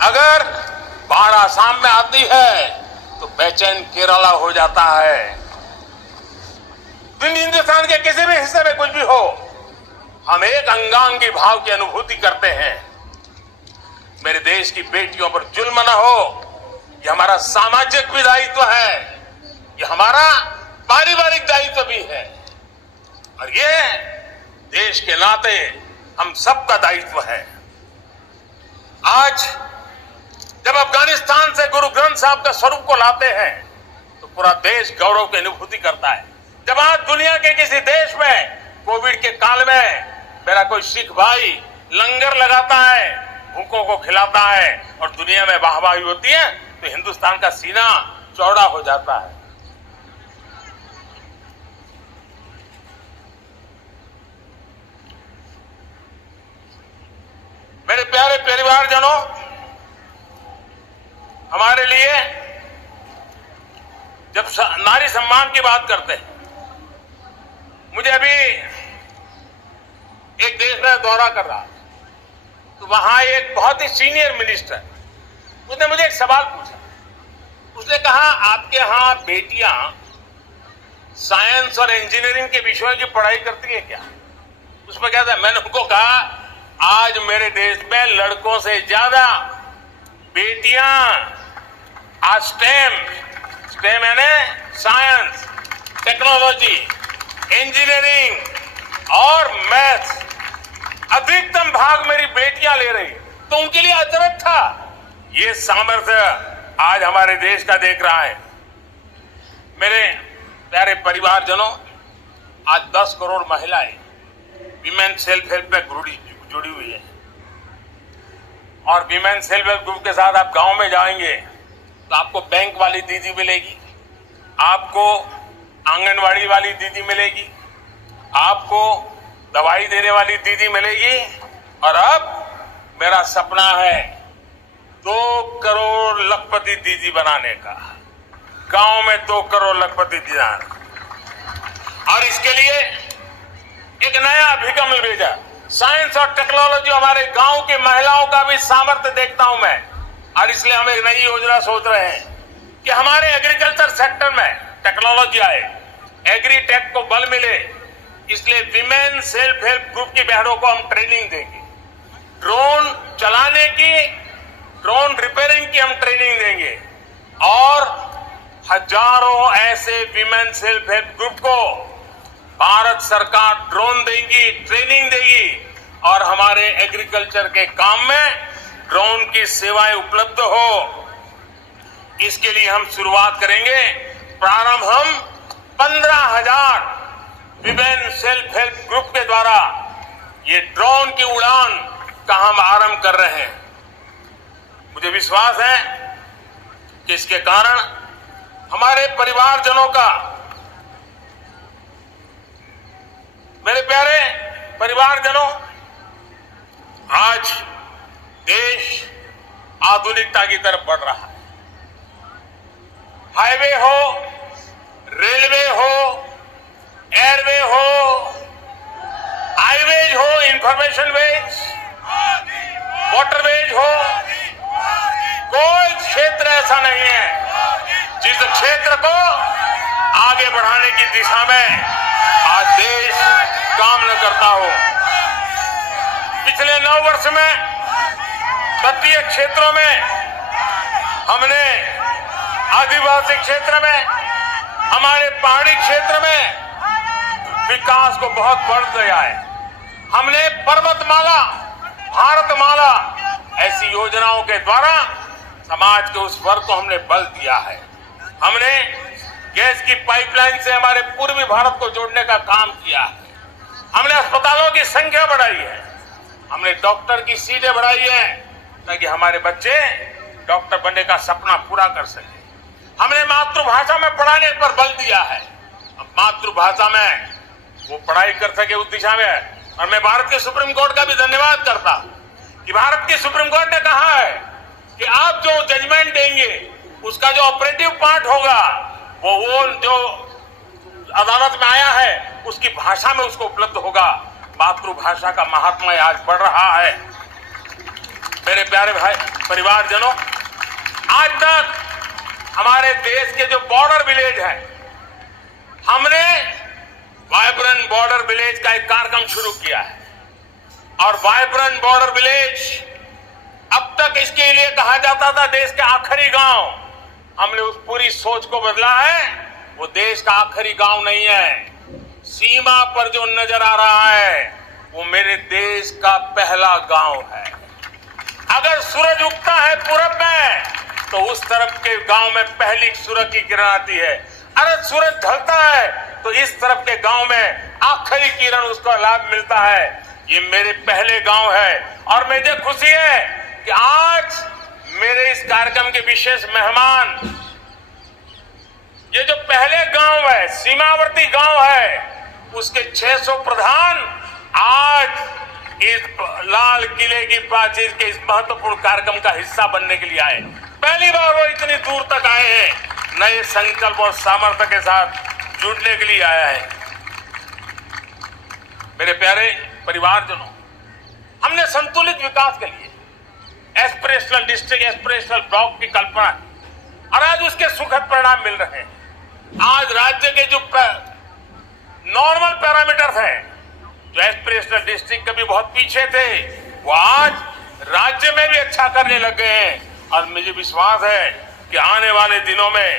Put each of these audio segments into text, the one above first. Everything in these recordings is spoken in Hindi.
अगर बाढ़ आसाम में आती है तो बेचैन केरला हो जाता है। हिंदुस्तान के किसी भी हिस्से में कुछ भी हो, हम एक अंगांगी भाव की अनुभूति करते हैं। मेरे देश की बेटियों पर जुल्म न हो, यह हमारा सामाजिक भी दायित्व है, यह हमारा पारिवारिक दायित्व भी है, और यह देश के नाते हम सबका दायित्व है। आज जब अफगानिस्तान से गुरु ग्रंथ साहब के स्वरूप को लाते हैं तो पूरा देश गौरव की अनुभूति करता है। जब आज दुनिया के किसी देश में कोविड के काल में मेरा कोई सिख भाई लंगर लगाता है, भूखों को खिलाता है और दुनिया में वाहवाही होती है, तो हिंदुस्तान का सीना चौड़ा हो जाता है। मेरे प्यारे परिवारजनों, हमारे लिए जब नारी सम्मान की बात करते हैं, मुझे अभी एक देश में दौरा कर रहा तो वहां एक बहुत ही सीनियर मिनिस्टर, उसने मुझे एक सवाल पूछा। उसने कहा, आपके यहां बेटियां साइंस और इंजीनियरिंग के विषयों की पढ़ाई करती है क्या? उसमें क्या था? मैंने उनको कहा, आज मेरे देश में लड़कों से ज्यादा बेटियां आज स्टेम यानी साइंस, टेक्नोलॉजी, इंजीनियरिंग और मैथ्स अधिकतम भाग मेरी बेटियां ले रही। तो उनके लिए अचरज था। ये सामर्थ्य आज हमारे देश का देख रहा है। मेरे प्यारे परिवारजनों, आज 10 करोड़ महिलाएं विमेन सेल्फ हेल्प में जुड़ी हुई है, और विमेन सेल्फ हेल्प ग्रुप के साथ आप गांव में जाएंगे तो आपको बैंक वाली दीदी मिलेगी, आपको आंगनवाड़ी वाली दीदी मिलेगी, आपको दवाई देने वाली दीदी मिलेगी, और अब मेरा सपना है 2 करोड़ लखपति दीदी बनाने का, गांव में 2 करोड़ लखपति दीदी, और इसके लिए एक नया अभिगम भेजा। साइंस और टेक्नोलॉजी, हमारे गांव की महिलाओं का भी सामर्थ्य देखता हूं मैं, और इसलिए हम एक नई योजना सोच रहे हैं कि हमारे एग्रीकल्चर सेक्टर में टेक्नोलॉजी आए, एग्रीटेक को बल मिले। इसलिए विमेन सेल्फ हेल्प ग्रुप की बहनों को हम ट्रेनिंग देंगे, ड्रोन चलाने की, ड्रोन रिपेयरिंग की हम ट्रेनिंग देंगे, और हजारों ऐसे विमेन सेल्फ हेल्प ग्रुप को भारत सरकार ड्रोन देगी, ट्रेनिंग देगी, और हमारे एग्रीकल्चर के काम में ड्रोन की सेवाएं उपलब्ध हो। इसके लिए हम शुरुआत करेंगे। प्रारंभ हम 15,000 विमेन सेल्फ हेल्प ग्रुप के द्वारा ये ड्रोन की उड़ान का हम आरंभ कर रहे हैं। मुझे विश्वास है कि इसके कारण हमारे परिवारजनों का, मेरे प्यारे परिवारजनों, आज देश आधुनिकता की तरफ बढ़ रहा है। हाईवे हो, रेलवे हो, एयरवे हो, हाईवेज हो, इंफॉर्मेशन वेज, वाटरवेज हो, कोई क्षेत्र ऐसा नहीं है जिस क्षेत्र को आगे बढ़ाने की दिशा में आज देश काम न करता हो। पिछले 9 वर्ष में तटीय क्षेत्रों में हमने, आदिवासी क्षेत्र में, हमारे पहाड़ी क्षेत्र में विकास को बहुत बढ़ दिया है। हमने पर्वतमाला, भारतमाला ऐसी योजनाओं के द्वारा समाज के उस वर्ग को हमने बल दिया है। हमने गैस की पाइपलाइन से हमारे पूर्वी भारत को जोड़ने का काम किया है। हमने अस्पतालों की संख्या बढ़ाई है, हमने डॉक्टर की सीटें बढ़ाई है ताकि हमारे बच्चे डॉक्टर बनने का सपना पूरा कर सके। हमने मातृभाषा में पढ़ाने पर बल दिया है, अब मातृभाषा में वो पढ़ाई कर सके उस दिशा में। और मैं भारत के सुप्रीम कोर्ट का भी धन्यवाद करता कि भारत की सुप्रीम कोर्ट ने कहा है कि आप जो जजमेंट देंगे उसका जो ऑपरेटिव पार्ट होगा वो जो अदालत में आया है उसकी भाषा में उसको उपलब्ध होगा। मातृभाषा का महात्मा आज बढ़ रहा है। मेरे प्यारे भाई परिवारजनों, आज तक हमारे देश के जो बॉर्डर विलेज है, हमने वाइब्रेंट बॉर्डर विलेज का एक कार्यक्रम शुरू किया है। और वाइब्रेंट बॉर्डर विलेज, अब तक इसके लिए कहा जाता था देश के आखिरी गांव। हमने उस पूरी सोच को बदला है। वो देश का आखिरी गांव नहीं है, सीमा पर जो नजर आ रहा है वो मेरे देश का पहला गांव है। अगर सूरज उगता है पूरब में तो उस तरफ के गांव में पहली सूरज की किरण आती है। अगर सूरज ढलता है तो इस तरफ के गांव में आखिरी किरण उसको लाभ मिलता है। ये मेरे पहले गांव है और मुझे खुशी है कि आज मेरे इस कार्यक्रम के विशेष मेहमान, ये जो पहले गांव है, सीमावर्ती गांव है, उसके 600 प्रधान आज इस लाल किले की प्राचीर के इस महत्वपूर्ण कार्यक्रम का हिस्सा बनने के लिए आए। पहली बार वो इतनी दूर तक आए हैं, नए संकल्प और सामर्थ्य के साथ जुड़ने के लिए आया है। मेरे प्यारे परिवारजनों, हमने संतुलित विकास के लिए एस्पिरेशनल डिस्ट्रिक्ट, एस्पिरेशनल ब्लॉक की कल्पना की और आज उसके सुखद परिणाम मिल रहे हैं। आज राज्य के जो नॉर्मल पैरामीटर्स हैं, जो एस्पिरेशनल डिस्ट्रिक्ट कभी बहुत पीछे थे, वो आज राज्य में भी अच्छा करने लग गए हैं। और मुझे विश्वास है कि आने वाले दिनों में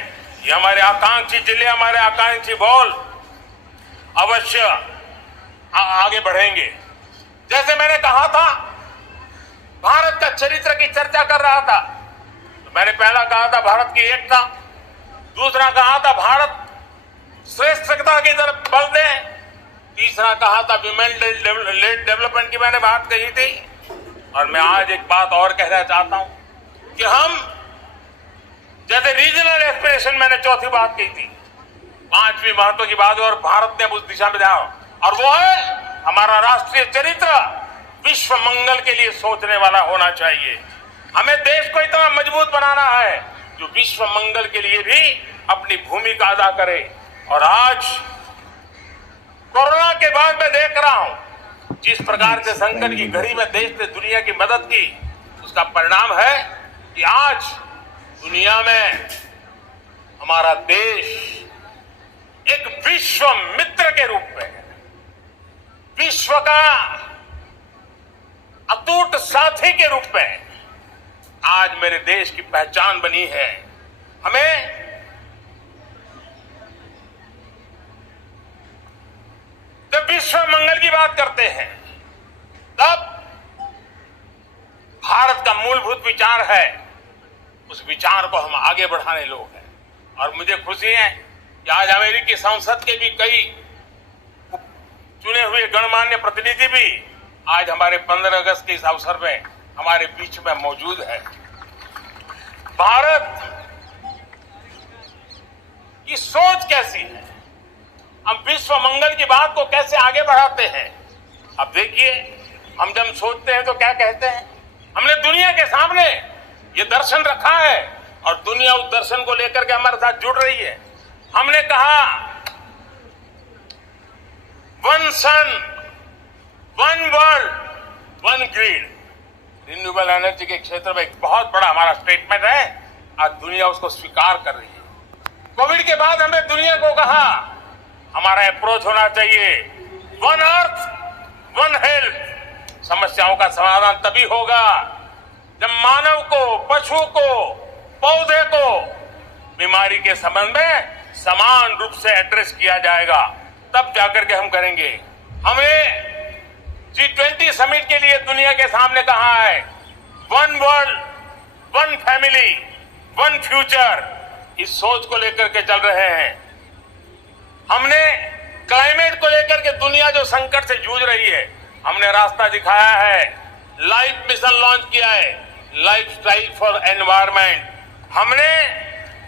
ये हमारे आकांक्षी जिले, हमारे आकांक्षी बॉल अवश्य आगे बढ़ेंगे। जैसे मैंने कहा था, भारत का चरित्र की चर्चा कर रहा था, तो मैंने पहला कहा था भारत की एकता, दूसरा कहा था भारत श्रेष्ठता की तरफ बल दें, तीसरा कहा था विमेन लेड डेवलपमेंट की मैंने बात कही थी। और मैं आज एक बात और कहना चाहता हूं कि हम जैसे रीजनल एस्पिरेशन, मैंने चौथी बात कही थी, पांचवी महत्व की बात, और भारत ने उस दिशा में ध्यान, और वो है हमारा राष्ट्रीय चरित्र विश्व मंगल के लिए सोचने वाला होना चाहिए। हमें देश को इतना मजबूत बनाना है जो विश्व मंगल के लिए भी अपनी भूमिका अदा करे। और आज कोरोना के बाद मैं देख रहा हूं जिस प्रकार से संकट की घड़ी में देश ने दुनिया की मदद की, उसका परिणाम है कि आज दुनिया में हमारा देश एक विश्व मित्र के रूप में, विश्व का अटूट साथी के रूप में आज मेरे देश की पहचान बनी है। हमें जब विश्व मंगल की बात करते हैं तब भारत का मूलभूत विचार है, उस विचार को हम आगे बढ़ाने लोग हैं। और मुझे खुशी है कि आज अमेरिकी संसद के भी कई चुने हुए गणमान्य प्रतिनिधि भी आज हमारे 15 अगस्त के इस अवसर में हमारे बीच में मौजूद है। भारत की सोच कैसी है, हम विश्व मंगल की बात को कैसे आगे बढ़ाते हैं। अब देखिए, हम जब सोचते हैं तो क्या कहते हैं, हमने दुनिया के सामने ये दर्शन रखा है और दुनिया उस दर्शन को लेकर के हमारे साथ जुड़ रही है। हमने कहा one sun, one world, one grid. Renewable energy के क्षेत्र में एक बहुत बड़ा हमारा स्टेटमेंट है, आज दुनिया उसको स्वीकार कर रही है। कोविड के बाद हमें दुनिया को कहा हमारा अप्रोच होना चाहिए वन अर्थ, वन हेल्थ। समस्याओं का समाधान तभी होगा जब मानव को, पशु को, पौधे को बीमारी के संबंध में समान रूप से एड्रेस किया जाएगा, तब जाकर के हम करेंगे। हमें G20 समिट के लिए दुनिया के सामने कहा है one world, one family, one future. इस सोच को लेकर के चल रहे हैं। हमने क्लाइमेट को लेकर के दुनिया जो संकट से जूझ रही है, हमने रास्ता दिखाया है, लाइफ मिशन लॉन्च किया है, लाइफ स्टाइल फॉर एनवायरमेंट। हमने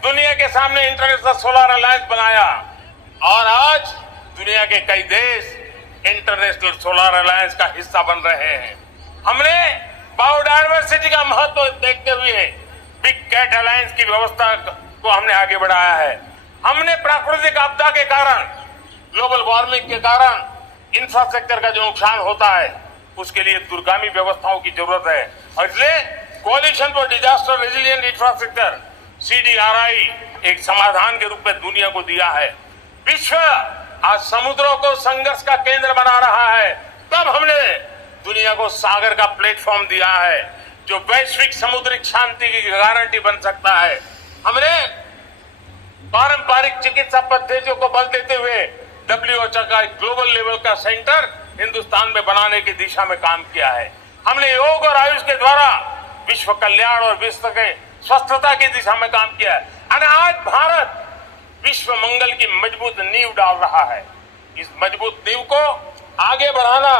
दुनिया के सामने इंटरनेशनल सोलर अलायंस बनाया और आज दुनिया के कई देश इंटरनेशनल सोलर अलायंस का हिस्सा बन रहे हैं। हमने बायोडायवर्सिटी का महत्व देखते हुए बिग कैट अलायंस की व्यवस्था को हमने आगे बढ़ाया है। हमने प्राकृतिक आपदा के कारण, ग्लोबल वार्मिंग के कारण इंफ्रास्ट्रक्चर का जो नुकसान होता है, उसके लिए दूरगामी व्यवस्थाओं की जरूरत है और इसलिए coalition for disaster resilient infrastructure CDRI एक समाधान के रूप में दुनिया को दिया है। विश्व आज समुद्रों को संघर्ष का केंद्र बना रहा है, तब हमने दुनिया को सागर का प्लेटफॉर्म दिया है जो वैश्विक समुद्रिक शांति की गारंटी बन सकता है। हमने पारंपरिक चिकित्सा पद्धतियों को बल देते हुए WHO का एक ग्लोबल लेवल का सेंटर हिंदुस्तान में बनाने की दिशा में काम किया है। हमने योग और आयुष के द्वारा विश्व कल्याण और विश्व के स्वस्थता की दिशा में काम किया है और आज भारत विश्व मंगल की मजबूत नींव डाल रहा है। इस मजबूत नींव को आगे बढ़ाना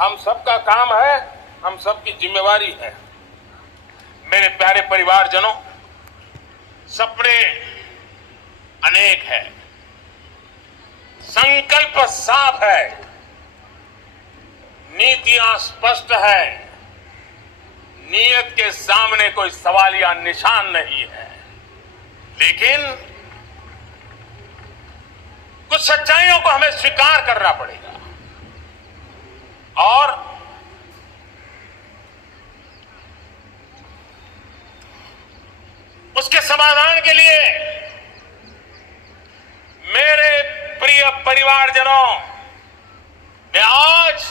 हम सबका काम है, हम सबकी जिम्मेवारी है। मेरे प्यारे परिवारजनों, सपने अनेक है, संकल्प साफ है, नीतियां स्पष्ट है, नीयत के सामने कोई सवाल या निशान नहीं है, लेकिन कुछ सच्चाइयों को हमें स्वीकार करना पड़ेगा और उसके समाधान के लिए मेरे प्रिय परिवारजनों, मैं आज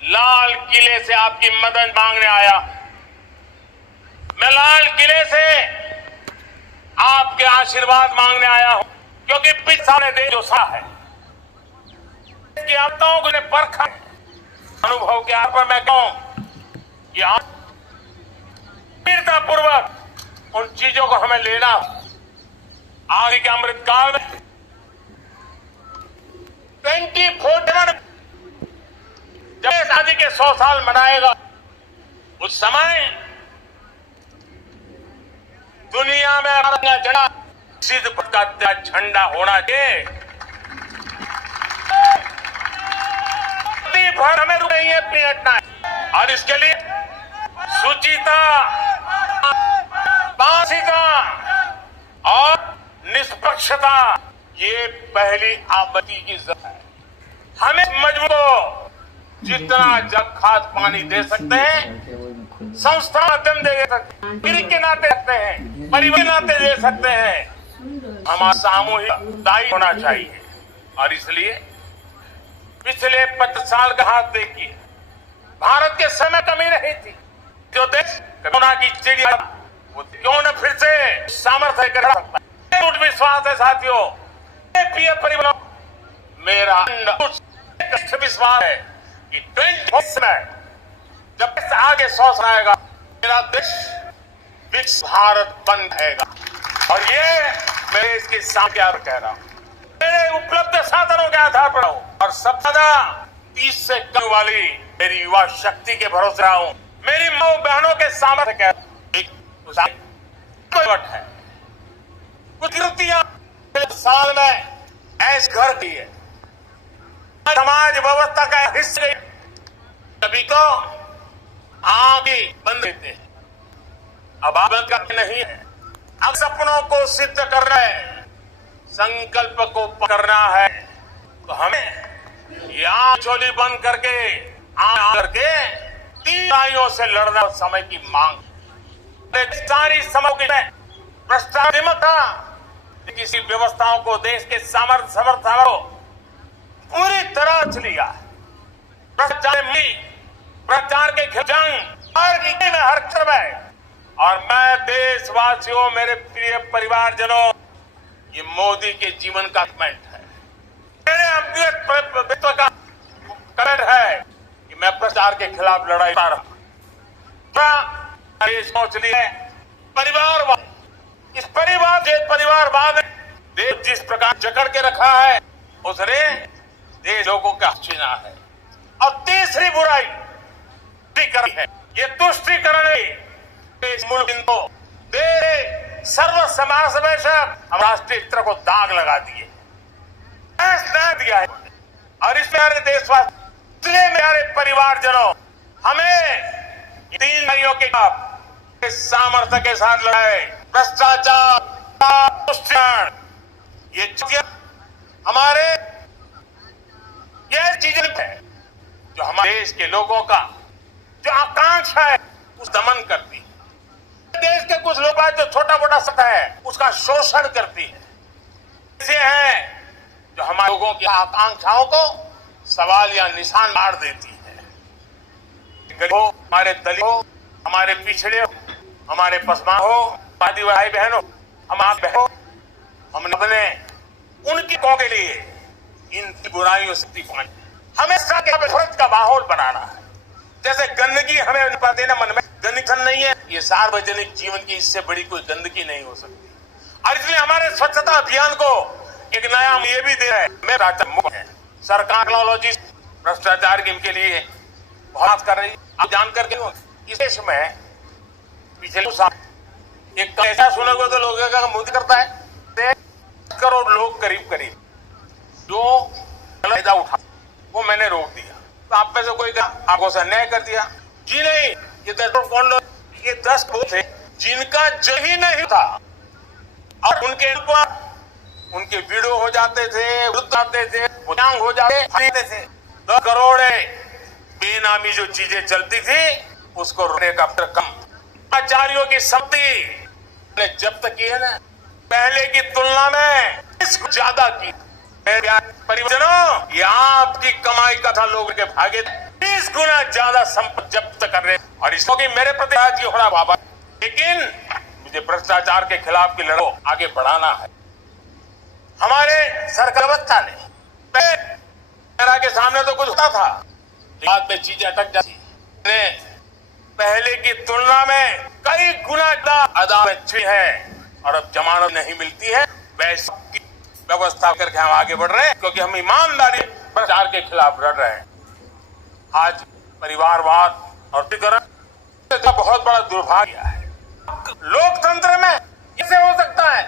लाल किले से आपकी मदद मांगने आया। मैं लाल किले से आपके आशीर्वाद मांगने आया हूं, क्योंकि पिछले ने देश जो सा है की आपदाओं को परखा अनुभव के आधार पर मैं कहूं कि आज वीरता पूर्वक उन चीजों को हमें लेना आगे के अमृतकाल में 2047 जब आजादी के 100 साल मनाएगा, उस समय दुनिया में अपना झंडा सिद्ध का झंडा होना चाहिए। भर हमें रुक नहीं है अपनी घटना और इसके लिए सुचिता, पारदर्शिता और निष्पक्षता ये पहली आपत्ति की जरूरत है। हमें मजबूत जितना जग खाद पानी दे सकते हैं, संस्था माध्यम दे सकते हैं, गिरी के नाते सकते हैं, परिवार के नाते दे सकते हैं। हमारा सामूहिक दायित्व होना चाहिए और इसलिए पिछले 50 साल का हाथ देखिए, भारत के समय कमी नहीं थी। जो देश कोरोना की चिड़िया वो क्यों न फिर से सामर्थ्य कर सकता है। झूठ विश्वास है साथियों, प्रिय परिवारों, मेरा विश्वास है कि 20 में जब आगे 100 साल आएगा, मेरा देश विकसित भारत बन जाएगा और ये मैं इसके साथ कह रहा हूं, मेरे उपलब्ध साधनों के आधार पर हूं और सबसे ज्यादा 30 से कम वाली मेरी युवा शक्ति के भरोसे रहा हूं। मेरी माँ बहनों के सामर्थ्य कह है कुछ कृतियां साल में ऐसे घर की है, समाज व्यवस्था का हिस्सा सभी को आगे बंद देते हैं। अब बंद करके नहीं है, अब सपनों को सिद्ध करना है, संकल्प को पकड़ना है, तो हमें यहाँ चोली बंद करके तीन आइयों से लड़ना समय की मांग। सारी समय की भ्रष्टाचार था, किसी व्यवस्थाओं को देश के समर्थन को पूरी तरह से लिया। भ्रष्टाचार के खिलाफ जंग हर क्षेत्र में, और मैं देशवासियों, मेरे प्रिय परिवारजनों, ये मोदी के जीवन का कमेंट है, मेरे व्यक्तित्व का कमेंट है कि मैं भ्रष्टाचार के खिलाफ लड़ाई कर रहा हूं। सोच लिया परिवारवाद, इस परिवारवाद ने देश जिस प्रकार जकड़ के रखा है, उसने देश लोगों का छीना है। और तीसरी बुराई है, ये तुष्टीकरण देश मुल्क को सर्व समाज में हम राष्ट्रीय चित्र को दाग लगा दिए, दिया है। और इसमें हमारे देशवासी, इसलिए मेरे परिवारजनों, हमें तीन भाइयों के खिलाफ सामर्थ्य के साथ लड़ाई, भ्रष्टाचार, तुष्टीकरण, ये हमारे ये चीजें है, जो हमारे देश के लोगों का जो आकांक्षा है उस दमन करती है। देश के कुछ लोग जो छोटा मोटा सत्ता है उसका शोषण करती है। ऐसे हैं जो हमारे लोगों की आकांक्षाओं को सवाल या निशान मार देती है। गरीब हो, हमारे दलित हो, हमारे पिछड़े हो, हमारे पसमा हो, आदिवासी भाई बहनों, हमारे बहनों, हमने अपने उनकी को के लिए इन बुराइयों से हमेशा के फर्ज का माहौल बनाना है। जैसे गंदगी हमें देना मन में गंदगी नहीं है, ये सार्वजनिक जीवन की इससे बड़ी कोई गंदगी नहीं हो सकती। और इसलिए हमारे स्वच्छता अभियान को एक नया ये भी दे रहा है। मैं सरकार टेक्नोलॉजी भ्रष्टाचार के लिए बहुत कर रही है। आप जानकर के इस देश में पिछले साल एक ऐसा सुनोगे तो लोगों का मुद्द करता है 10 करोड़ लोग करीब जो फायदा उठा वो मैंने रोक दिया। तो आप में से कोई कहा आपको अन्याय कर दिया? जी नहीं, ये 10 करोड़ कौन लोग? ये 10 लोग थे जिनका जय ही नहीं था और उनके ऊपर उनके वीडियो हो जाते थे, वृद्ध आते थे, बुजुर्ग हो जाते थे। 10 करोड़ बेनामी जो चीजें चलती थी उसको रोकने का कम आचार्यों की संपत्ति ने जब्त की है ना, पहले की तुलना में ज्यादा की। परिवारों, ये आपकी कमाई का था, लोगों के भागे 20 गुना ज्यादा संपत्ति जब्त कर रहे। और इसको कि मेरे प्रति आज ये बड़ा बाबा, लेकिन मुझे भ्रष्टाचार के खिलाफ की लड़ाई आगे बढ़ाना है। हमारे सरकार व्यवस्था ने के सामने तो कुछ होता था, बाद में चीजें अटक जाती। पहले की तुलना में कई गुना अदालत है और अब जमानत नहीं मिलती है। वैसे व्यवस्था करके हम आगे बढ़ रहे हैं क्योंकि हम ईमानदारी भ्रष्टाचार के खिलाफ लड़ रहे हैं। आज परिवारवाद और का बहुत बड़ा दुर्भाग्य है। लोकतंत्र में कैसे हो सकता है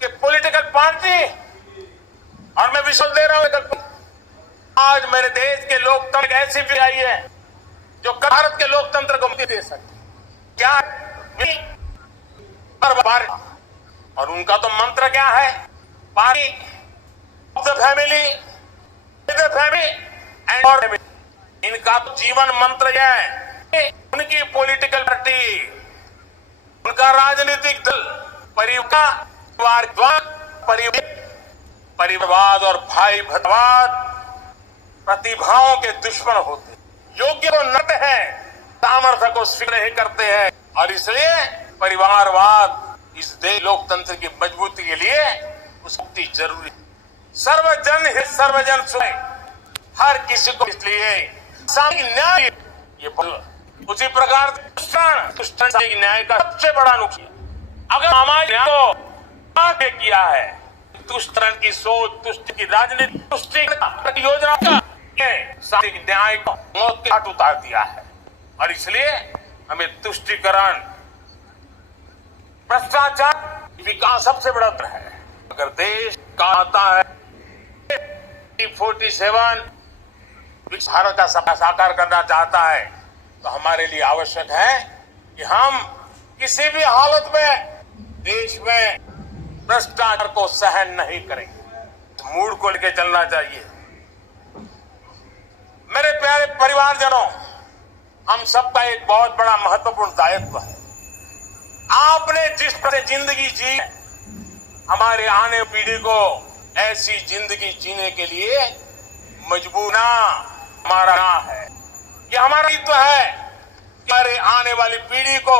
कि पॉलिटिकल पार्टी, और मैं विश्वास दे रहा हूं आज मेरे देश के लोकतंत्र ऐसी भी आई है जो भारत के लोकतंत्र को मुक्ति दे सकती। क्या और उनका तो मंत्र क्या है? Party of the family, and family. इनका तो जीवन मंत्र है। उनकी पॉलिटिकल पार्टी, उनका राजनीतिक दल परिवारवाद और भाई भरवाद प्रतिभाओं के दुश्मन होते, योग्य को नट है, सामर्थ्य को स्वीकार नहीं करते हैं। और इसलिए परिवारवाद इस देश लोकतंत्र की मजबूती के लिए उसकी जरूरी। सर्वजन हित सर्वजन सुने, हर किसी को, इसलिए सामाजिक न्याय ये उसी प्रकार सामाजिक न्याय का सबसे बड़ा नुकसान अगर सामाजिक न्याय को आगे किया है, तुष्टन की सोच, तुष्ट की राजनीति, तुष्टि योजना का सामाजिक न्याय को मौत के घाट उतार दिया है। और इसलिए हमें तुष्टिकरण, भ्रष्टाचार, विकास सबसे बड़ा है। अगर देश का आता है 47 भारत का सपना साकार करना चाहता है तो हमारे लिए आवश्यक है कि हम किसी भी हालत में देश में भ्रष्टाचार को सहन नहीं करेंगे। मूड को लेकर चलना चाहिए। मेरे प्यारे परिवारजनों, हम सबका एक बहुत बड़ा महत्वपूर्ण दायित्व है। आपने जिस तरह जिंदगी जी, हमारे आने पीढ़ी को ऐसी जिंदगी जीने के लिए मजबूर ना हमारा ना है। ये हमारा दायित्व है कि हमारे आने वाली पीढ़ी को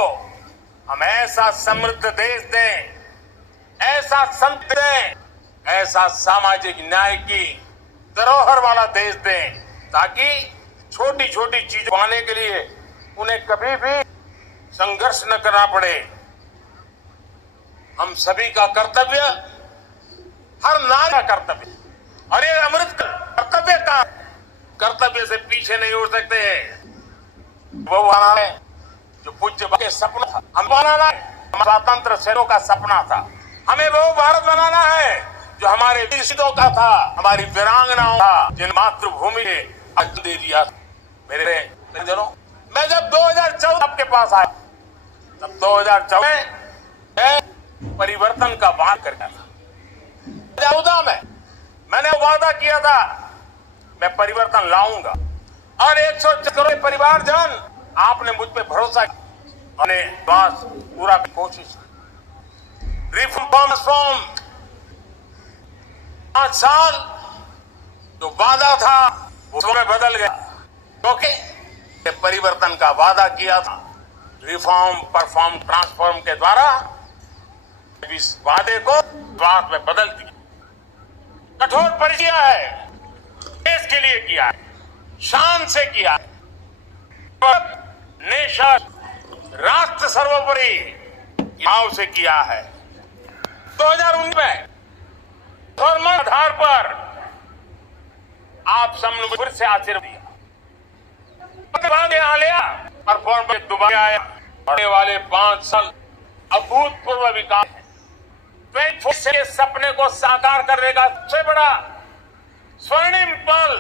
हम ऐसा समृद्ध देश दें, ऐसा संत दें, ऐसा सामाजिक न्याय की धरोहर वाला देश दें, ताकि छोटी छोटी चीज पाने के लिए उन्हें कभी भी संघर्ष न करना पड़े। हम सभी का कर्तव्य, हर नारी का कर्तव्य, और ये अमृत कर्तव्य का कर्तव्य से पीछे नहीं उठ सकते। वो बनाना है जो पूज्य के सपना था, हम बनाना है स्वतंत्र सेनाओं का सपना था। हमें वो भारत बनाना है जो हमारे वीर शहीदों का था, हमारी वीरांगनाओं का, जिन मातृभूमि ने आज दे दिया। मेरे जनों, मैं जब 2014 आपके पास आया तब 2014 में परिवर्तन का वादा कर गया था। मैंने वादा किया था मैं परिवर्तन लाऊंगा और 140 करोड़ परिवारजन, आपने मुझ पे भरोसा किया और विश्वास पूरा की कोशिश की। रिफॉर्म 5 साल जो वादा था वो समय बदल गया, क्योंकि परिवर्तन का वादा किया था। रिफॉर्म, परफॉर्म, ट्रांसफॉर्म के द्वारा इस वादे को बात में बदल दिया। कठोर परिचय है, देश के लिए किया है, शान से किया है, नेशन, राष्ट्र सर्वोपरि भाव से किया है। 2019 में धर्म आधार पर आप सबने फिर से आशीर्वाद दिया, यहाँ लिया, परफॉर्मेंस दुबारा आया। आने वाले 5 साल अभूतपूर्व विकास है। 24 के सपने को साकार करने का सबसे बड़ा स्वर्णिम पल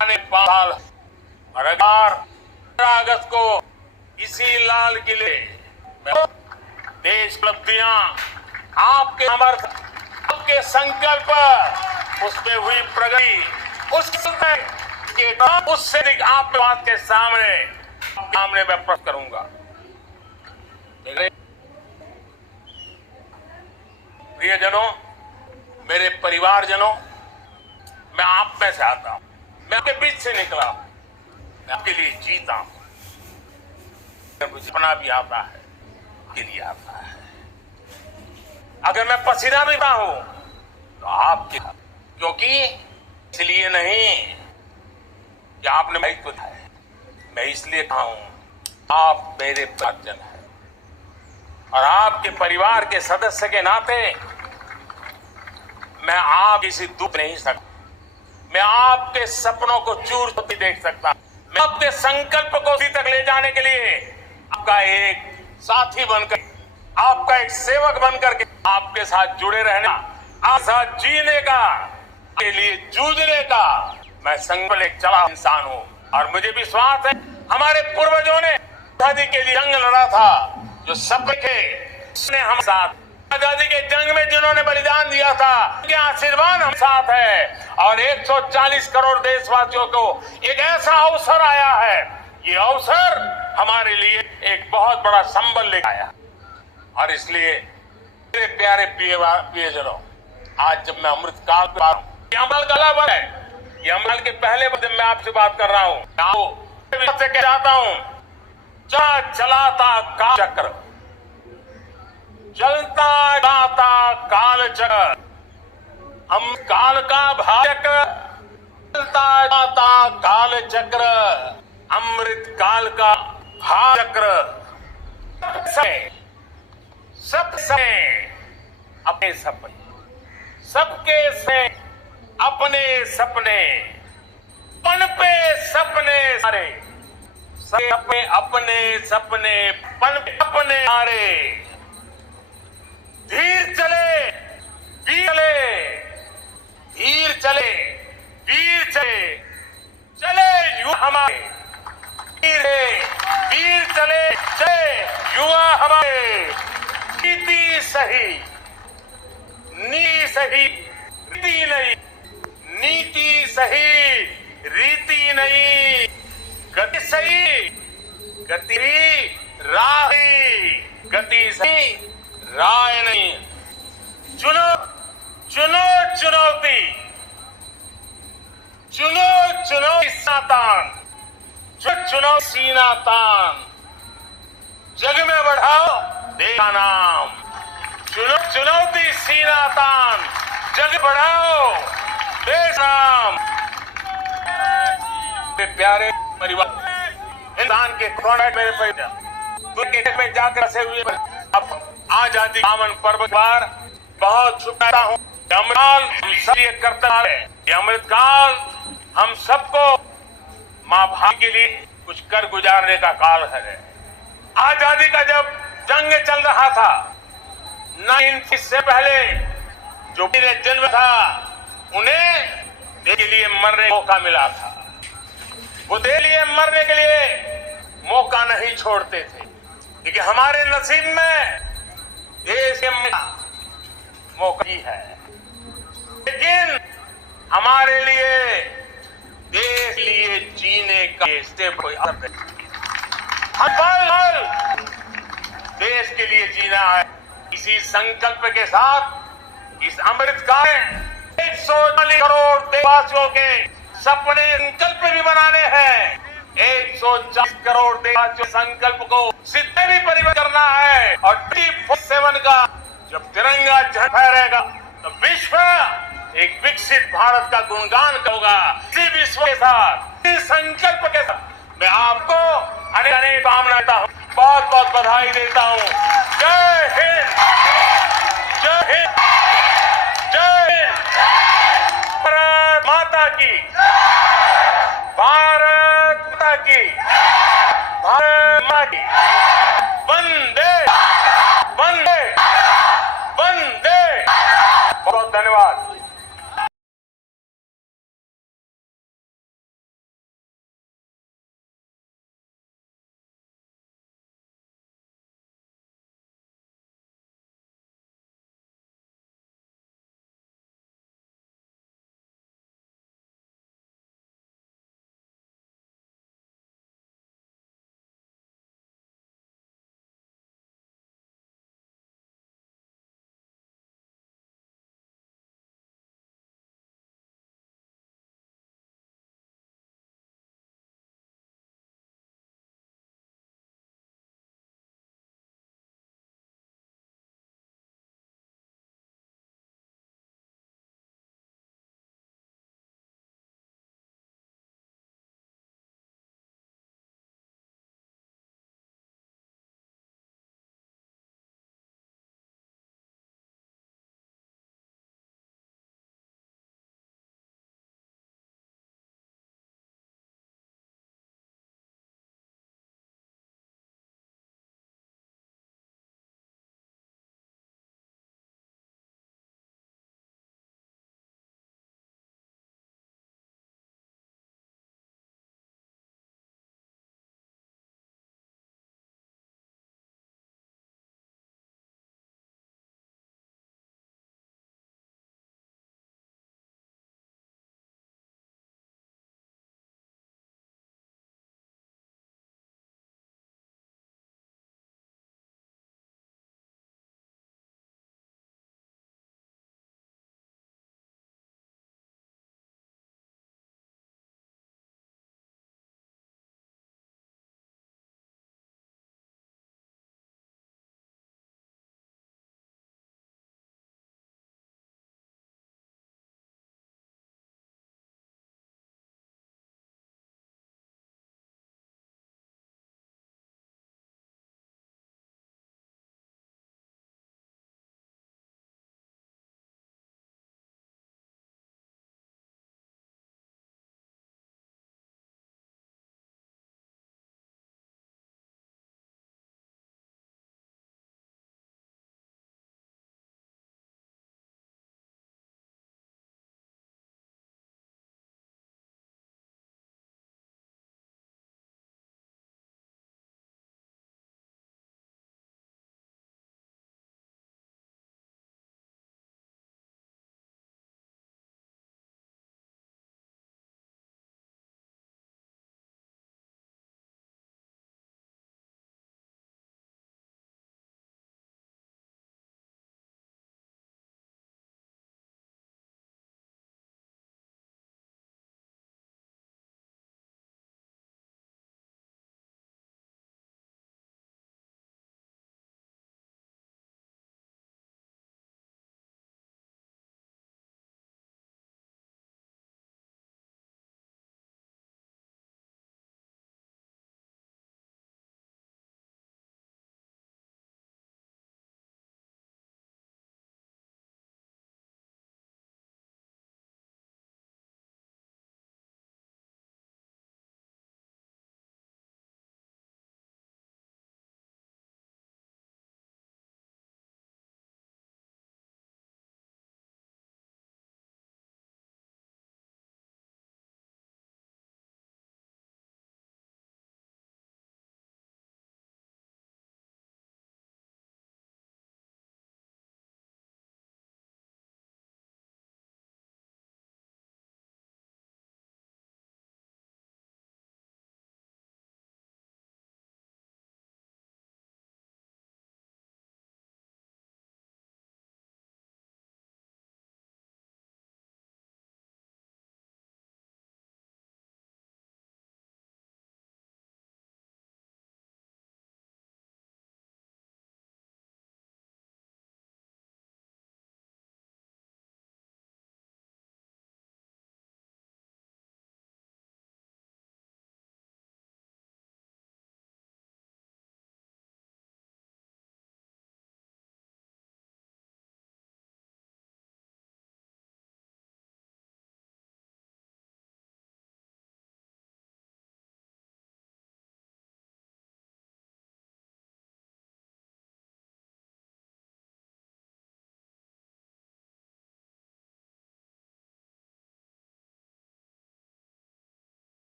आने 5 साल और 11 अगस्त को इसी लाल किले में देश उपलब्धियां, आपके सामर्थ्य, आपके संकल्प, उसमें हुई प्रगति, उससे आप बात के सामने मैं प्रस्तुत करूंगा। प्रियजनों, मेरे परिवारजनों, मैं आप में से आता हूं, मैं आपके बीच से निकला हूं, मैं आपके लिए जीता हूं। मुझे अपना भी आता है, के लिए आता है। अगर मैं पसीना भी हूं तो आपके, क्योंकि इसलिए नहीं कि आपने दायित्व दिया है, मैं इसलिए कहा हूं आप मेरे परिजन हैं और आपके परिवार के सदस्य के नाते मैं आप किसी दुख नहीं सकता, मैं आपके सपनों को चूर नहीं देख सकता, मैं आपके संकल्प को उसी तक ले जाने के लिए आपका एक साथी बनकर, आपका एक सेवक बनकर के आपके साथ जुड़े रहना, आपके साथ जीने का, के लिए जूझने का मैं संकल्प ले चला इंसान हूं। और मुझे विश्वास है हमारे पूर्वजों ने आजादी के लिए जंग लड़ा था, जो सब थे उसने हम साथ, आजादी के जंग में जिन्होंने बलिदान दिया था, उनके आशीर्वाद हम साथ है। और 140 करोड़ देशवासियों को एक ऐसा अवसर आया है, ये अवसर हमारे लिए एक बहुत बड़ा संबल लेकर आया। और इसलिए मेरे प्यारे प्रियजनों, आज जब मैं अमृत काल पे आ रहा हूं, ये अमल गला है, ये अमल के पहले जब मैं आपसे बात कर रहा हूं, से कहता हूं, चलाता काल चक्र, चलता जाता काल चक्र, हम काल का भाचक्र, चलता जाता काल चक्र, अमृत काल का भाचक्र, सबसे अपने सपने, सबके से अपने सपने, पनपे सपने सारे, सबके अपने सपने, पनपे अपने सारे, धीर चले, वीर चले, धीर चले, वीर चले, चले युवा हमारे, वीर चले, चले युवा हमारे, नीति सही, नीति सही, रीति नहीं, नीति सही, रीति नहीं, गति सही, गति राह, गति सही, राय नहीं। चुनो, चुनो चुनौती, चुनो चुनौती सातान, चुनो सीना तान, जग में बढ़ाओ देश का नाम, चुनो चुनौती सीना तान, जग बढ़ाओ देश नाम। प्यारे परिवार, हिंदुस्तान के कॉन्ट्रैक्ट मेरे परिवार में जाकर बसे हुए अब आजादी पावन पर्व पर बहुत शुभकामना हूँ। अमृतकाल हम सब ये करता है, ये अमृतकाल हम सबको माँ भाई के लिए कुछ कर गुजारने का काल है। आजादी का जब जंग चल रहा था, 19 से पहले जो मेरे जन्म था, उन्हें देश के लिए मरने का मौका मिला था। वो देश के लिए मरने के लिए मौका नहीं छोड़ते थे, लेकिन हमारे नसीब में देश के मौका ही है। लेकिन हमारे लिए देश के लिए जीने का से कोई असर नहीं। हम पल देश के लिए जीना है। इसी संकल्प के साथ इस अमृतकाल 140 करोड़ देशवासियों के सपने संकल्प भी बनाने हैं। 140 करोड़ देशवासियों के संकल्प को सिद्धि भी परिवर्तन करना है। और 24/7 का जब तिरंगा झंडा फहरेगा तो विश्व एक विकसित भारत का गुणगान होगा। इसी विश्व के साथ, इस संकल्प के साथ मैं आपको अनेक अनेक कामना देता हूँ, बहुत बहुत बधाई देता हूँ। जय हिंद, जय हिंद, जय हिंद, भारत माता की।